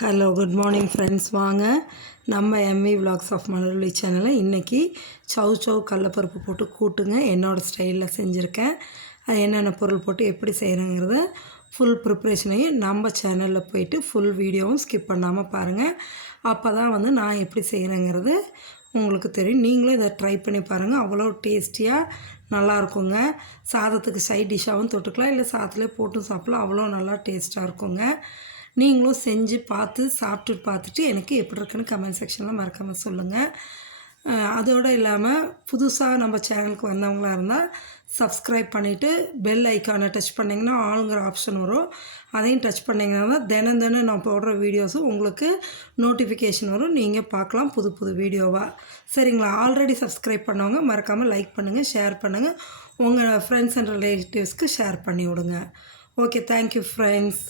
Hello good morning friends. வாங்க நம்ம MV vlogs of Malarvizhi சேனலில் இன்றைக்கி சவ் கடலப்பருப்பு போட்டு கூட்டுங்க என்னோடய ஸ்டைலில் செஞ்சுருக்கேன். அது என்னென்ன பொருள் போட்டு எப்படி செய்கிறேங்கிறத ஃபுல் ப்ரிப்ரேஷனையும் நம்ம சேனலில் போயிட்டு ஃபுல் வீடியோவும் ஸ்கிப் பண்ணாமல் பாருங்கள். அப்போ தான் நான் எப்படி செய்கிறேங்கிறது உங்களுக்கு தெரியும். நீங்களும் இதை ட்ரை பண்ணி பாருங்கள். அவ்வளோ டேஸ்டியாக நல்லாயிருக்குங்க. சாதத்துக்கு சைட் டிஷ்ஷாகவும் தொட்டுக்கலாம், இல்லை சாதத்துலேயே போட்டும் சாப்பிட்லாம். அவ்வளோ நல்லா டேஸ்ட்டாக இருக்குங்க. நீங்களும் செஞ்சு பார்த்து சாப்பிட்டு பார்த்துட்டு எனக்கு எப்படி இருக்குன்னு கமெண்ட் செக்ஷனில் மறக்காமல் சொல்லுங்கள். அதோடு இல்லாமல் புதுசாக நம்ம சேனலுக்கு வந்தவங்களாக இருந்தால் சப்ஸ்கிரைப் பண்ணிவிட்டு பெல் ஐக்கானை டச் பண்ணிங்கன்னா ஆளுங்கிற ஆப்ஷன் வரும். அதையும் டச் பண்ணிங்கன்னா தினம் நான் போடுற வீடியோஸும் உங்களுக்கு நோட்டிஃபிகேஷன் வரும். நீங்கள் பார்க்கலாம் புது புது வீடியோவாக. சரிங்களா? ஆல்ரெடி சப்ஸ்கிரைப் பண்ணவங்க மறக்காமல் லைக் பண்ணுங்கள், ஷேர் பண்ணுங்கள், உங்கள் ஃப்ரெண்ட்ஸ் அண்ட் ரிலேட்டிவ்ஸ்க்கு ஷேர் பண்ணி விடுங்க. Okay, thank you friends.